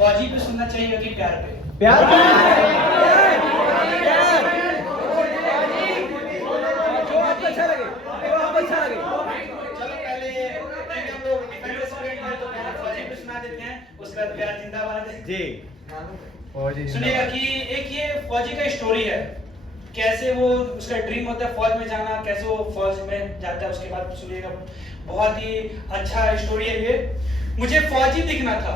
फौजी पे सुनना चाहिए कि प्यार पे? प्यार पे। जो आपको अच्छा लगे, जो आपको अच्छा लगे। चलो पहले हम लोग डिफेंडर स्टूडेंट हैं तो पहले फौजी पे सुना देते हैं, उसके बाद प्यार जिंदाबाद है जी। फौजी सुनिएगा कि एक ये फौजी का स्टोरी है, कैसे वो उसका ड्रीम होता है फौज में जाना, कैसे वो फौज में जाता है। उसके बाद सुनिएगा, बहुत ही अच्छा स्टोरी है ये। मुझे फौजी दिखना था,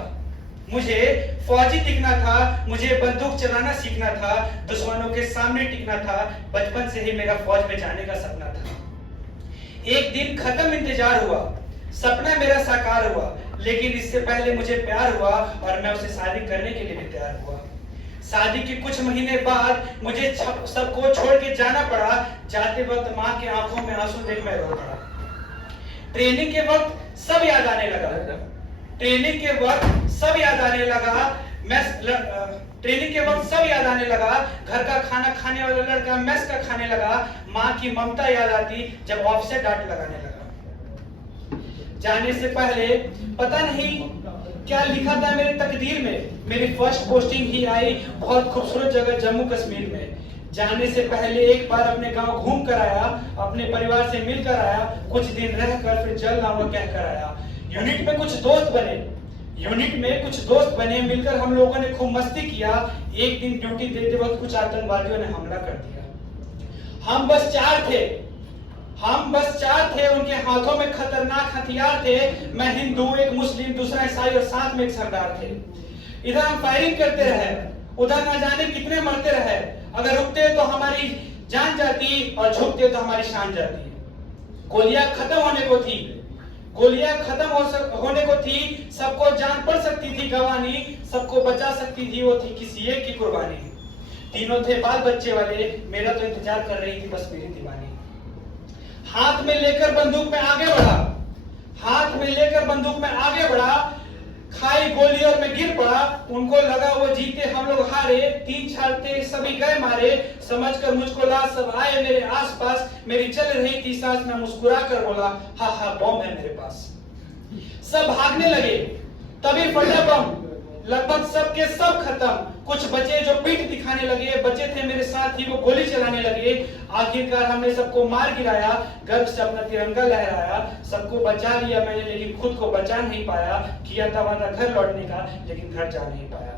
मुझे फौजी दिखना था, मुझे बंदूक चलाना सीखना था, दुश्मनों के सामने टिकना था, बचपन से ही मेरा फौज में जाने का सपना था। एक दिन खत्म इंतजार हुआ, सपना मेरा साकार हुआ, लेकिन इससे पहले मुझे प्यार हुआ और मैं उसे शादी करने के लिए भी तैयार हुआ। शादी के कुछ महीने बाद मुझे सबको छोड़ के जाना पड़ा। जाते वक्त माँ के आंखों में आंसू देख मैं रो पड़ा। ट्रेनिंग के वक्त सब याद आने लगा, ट्रेनिंग के वक्त सब याद आने लगा, ट्रेनिंग के वक्त सब याद आने लगा। घर का खाना खाने वाला लड़का मेस का खाने लगा। माँ की ममता याद आती जब ऑफिसर डांट लगाने लगा। जाने से पहले पता नहीं क्या लिखा था मेरे तकदीर में, मेरी फर्स्ट पोस्टिंग ही आई बहुत खूबसूरत जगह जम्मू कश्मीर में। जाने से पहले एक बार अपने गांव घूम कर आया, अपने परिवार से मिलकर आया, कुछ दिन रहकर फिर चल लाऊंगा कह कर आया। यूनिट में कुछ दोस्त बने, यूनिट में कुछ दोस्त बने, मिलकर हम लोगों ने खूब मस्ती किया। एक दिन ड्यूटी देते वक्त कुछ आतंकवादियों ने हमला कर दिया। हम बस चार थे, उनके हाथों में खतरनाक हथियार थे। मैं हिंदू, एक मुस्लिम, दूसरा ईसाई और साथ में एक सरदार थे। इधर हम फायरिंग करते रहे, उधर ना जाने कितने मरते रहे। अगर रुकते तो हमारी जान जाती और झुकते तो हमारी शान जाती। गोलियां खत्म होने को थी, गोलियां खत्म होने को थी, सबको जान पड़ सकती थी गंवानी, सबको बचा सकती थी वो थी किसी एक की कुर्बानी। तीनों थे बाल बच्चे वाले, मेरा तो इंतजार कर रही थी बस मेरी दीवानी। हाथ में लेकर बंदूक में आगे बढ़ा, हाथ में लेकर बंदूक में आगे बढ़ा, खाई गोली और मैं गिर पड़ा। उनको लगा वो जीते हम लोग हारे, 3-4 थे सभी गए मारे। समझकर मुझको लाश सब आए मेरे आसपास, मेरी चल रही थी सांस, मैं मुस्कुरा कर बोला हा हा बम है मेरे पास। सब भागने लगे, तभी फटा बम, लगभग सबके सब खत्म। कुछ बचे जो पीठ दिखाने लगे, बचे थे मेरे साथ ही वो गोली चलाने लगे। आखिरकार हमने सबको मार गिराया, गर्व से अपना तिरंगा लहराया। सबको बचा लिया मैंने लेकिन खुद को बचा नहीं पाया। किया था वादा घर लौटने का लेकिन घर जा नहीं पाया।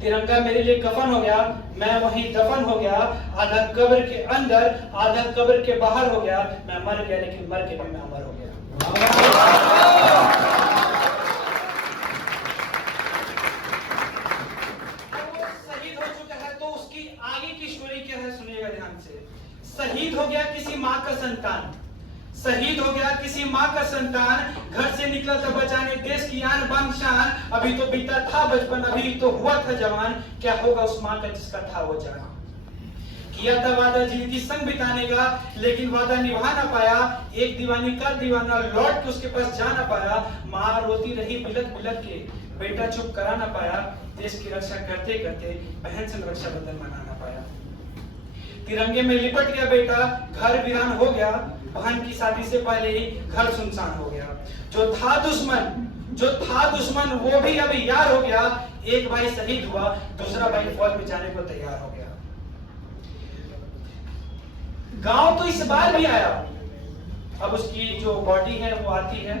तिरंगा मेरे लिए कफन हो गया, मैं वहीं दफन हो गया। आधा कब्र के अंदर, आधा कब्र के बाहर हो गया। मैं मर गया लेकिन मर के भी मैं अमर हो गया। शहीद हो गया किसी माँ का संतान, शहीद हो गया किसी माँ का संतान। घर से निकला था बचाने देश की आन बान शान। अभी तो बीता था बचपन, अभी तो हुआ था जवान। क्या होगा उस माँ का जिसका था वो जान। किया था वादा जिंदगी संग बिताने का लेकिन वादा निभा ना पाया। एक दीवानी का दीवाना लौट के उसके पास जा ना पाया। माँ रोती रही बिलक बिलक के, बेटा चुप करा ना पाया। देश की रक्षा करते करते बहन से रक्षाबंधन मना ना पाया। तिरंगे में लिपट गया बेटा, घर वीरान हो गया। बहन की शादी से पहले ही घर सुनसान हो गया। जो था दुश्मन वो भी अभी यार हो गया। एक भाई शहीद हुआ, दूसरा भाई फौज में जाने को तैयार हो गया। गांव तो इस बार भी आया, अब उसकी जो बॉडी है वो आती है,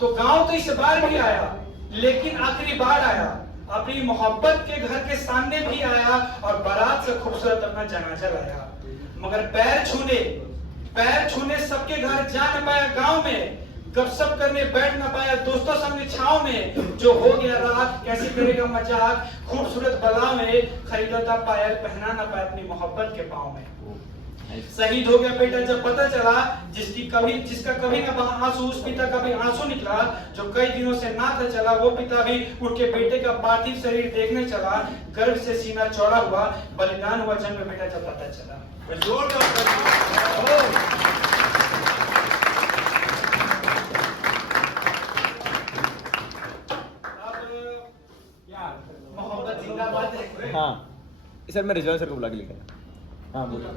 तो गांव तो इस बार भी आया लेकिन आखिरी बार आया। अपनी मोहब्बत के घर के सामने भी आया और बारात से खूबसूरत अपना जनाजा लाया। मगर पैर छूने सबके घर जा न पाया। गांव में गपशप करने बैठ न पाया, दोस्तों सामने छाव में। जो हो गया रात कैसे करेगा मजाक, खूबसूरत बला में खरीदा था पायल पहना न पाया अपनी मोहब्बत के पाँव में। शहीद हो गया बेटा जब पता चला, जिसका कभी ना बहा आंसू, उस पिता का भी आंसू निकला। जो कई दिनों से ना था चला, वो पिता भी उठ के बेटे का पार्थिव शरीर देखने चला। गर्व से सीना चौड़ा हुआ, बलिदान हुआ जंग में बेटा जब पता चला। मोहब्बत जिंदाबाद है। हाँ सर, मैं रिजवान सर को बुला के लिखा। हाँ बोलो।